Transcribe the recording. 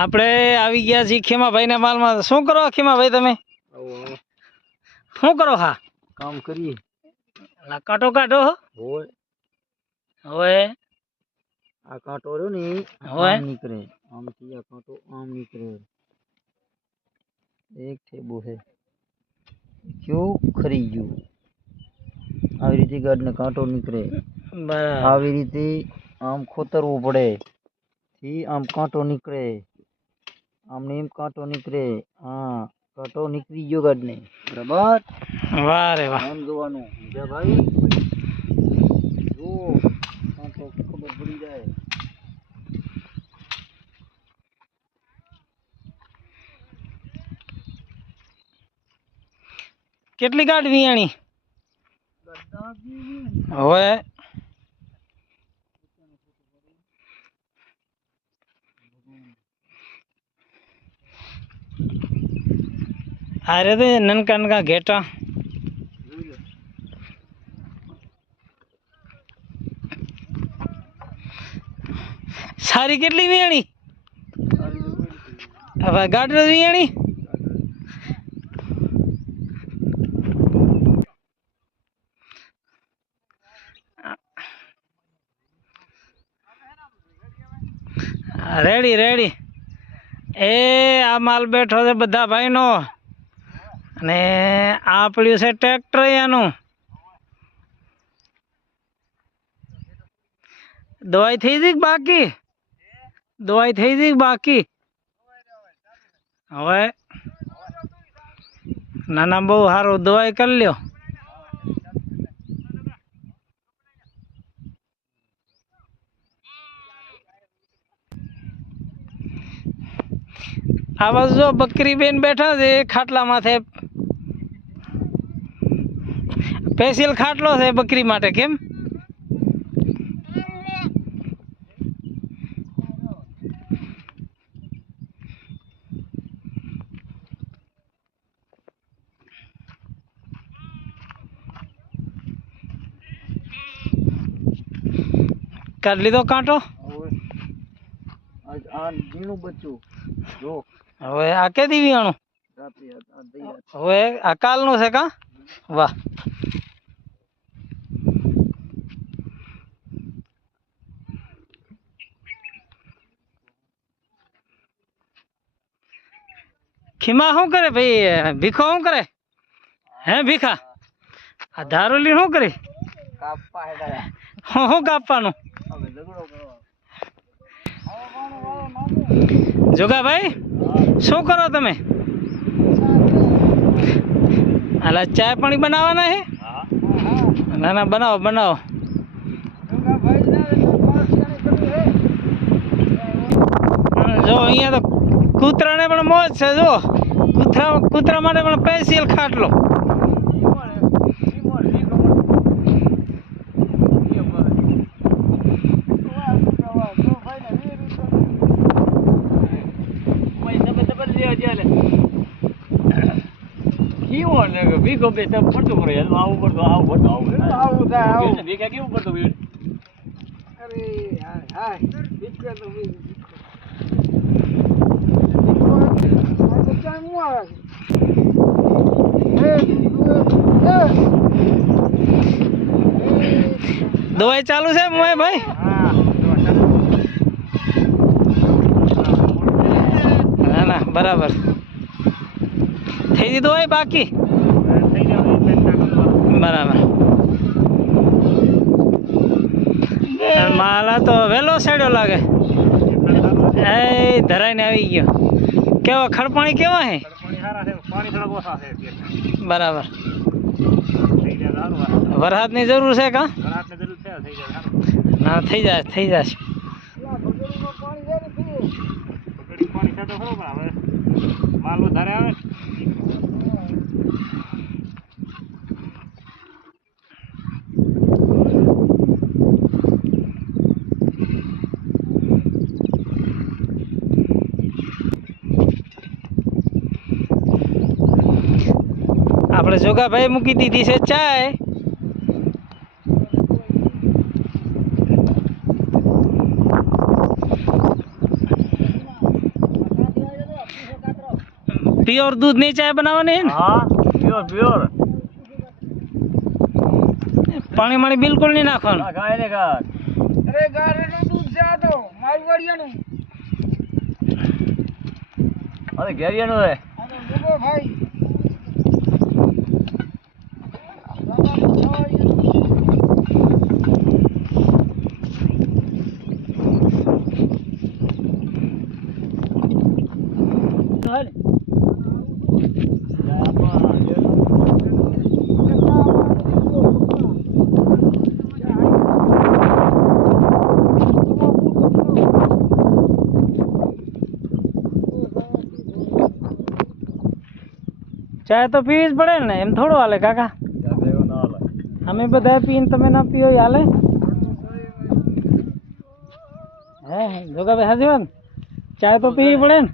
આપણે આવી ગયા છીએ ખીમાભાઈના માલમાં. શું કરો ખીમાભાઈ તમે? શું કરો? હા, કામ કરીએ. કાંટો કાઢો હોય હોય આ કાંટો રહ્યો ને હોય આમ નીકળે, આમથી આ કાંટો આમ નીકળે. એક ઠેબો છે કેવું ખરી ગયું. આવી રીતે ગાડને કાંટો નીકળે. બરાબર. આવી રીતે આમ ખોતરવું પડે. થી આમ કાંટો નીકળે, આમને એમ કાંટો નીકળે. હા, કાંટો નીકળી ગયો ગાડને. બરાબર. વાહ રે વાહ. એમ જોવાનું સમજ્યા ભાઈ? જો કાંટો ખબર પડી જાય. કેટલી ગાંઠ વિયાણી હોય? અરે તો નનકા નનકા ઘેટા. સારી કેટલી વિયાણી? હવે ગાંઠ વિયાણી. Ready ready. એ આ માલ બેઠો છે બધા ભાઈનો, અને આ પડ્યું છે ટ્રેક્ટર એનું. દવાઈ થઈ ગઈ બાકી? દવાઈ થઈ ગઈ બાકી? હવે ના ના, બહુ સારું. દવાઈ કરી લ્યો. આ બાજુ જો બકરી બેન બેઠા છે ખાટલા માથે. સ્પેશિયલ ખાટલો છે બકરી માટે. કેમ? કાઢ લીધો કાંટો? આ ઝીણું બચ્ચું જો. હવે આ કે દીવિયાણું? હવે આ કાલનું છે કા? વાહ. ખીમા શું કરે ભાઈ? ભીખો શું કરે? હે ભીખા? આ ધારોલી શું કરી? શું કાપવાનું? જોગાભાઈ શું કરો તમે? અલા ચા પાણી બનાવવાના છે? ના ના, બનાવો બનાવો. જો અહીંયા તો કૂતરાને પણ મોજ છે. જો કૂતરા માટે પણ સ્પેશિયલ ખાટલો. ભીખો બે પડતો પડે આવું પડતો આવું પડતો આવું ભીખા કેવું પડતો. અરે હા, ભીખા તો દવાઈ ચાલુ છે મોય ભાઈ? ના ના, બરાબર. થઈ ગઈ દવાઈ બાકી? બરાબર. માલા તો વહેલો સેડ્યો લાગે. એ ધરાઈને આવી ગયો. કેવા ખડપાણી કેવા હે? બરાબર. વરસાદની જરૂર છે કા? ના, થઈ જાય થઈ જશે. માલ વધારે આવે. આપણે જોગાભાઈ મૂકી દીધી છે ચાય. પ્યોર દૂધની ચાય બનાવવાની હે ને હા પ્યોર પ્યોર પાણી માણી બિલકુલ નહીં નાખવાનું ગાય ને ગાય અરે ગારેનું દૂધ છે આ તો માલવાડિયાનું. અરે ઘેરિયાનું રે આ તો જુઓ ભાઈ. ચાય તો પીવી જ પડે ને એમ થોડું હાલે કાકા અમે બધા પીને તમે ના પીઓ એ હાલે હે જોગાભાઈ હાજી વાત ચાય તો પીવી પડે ને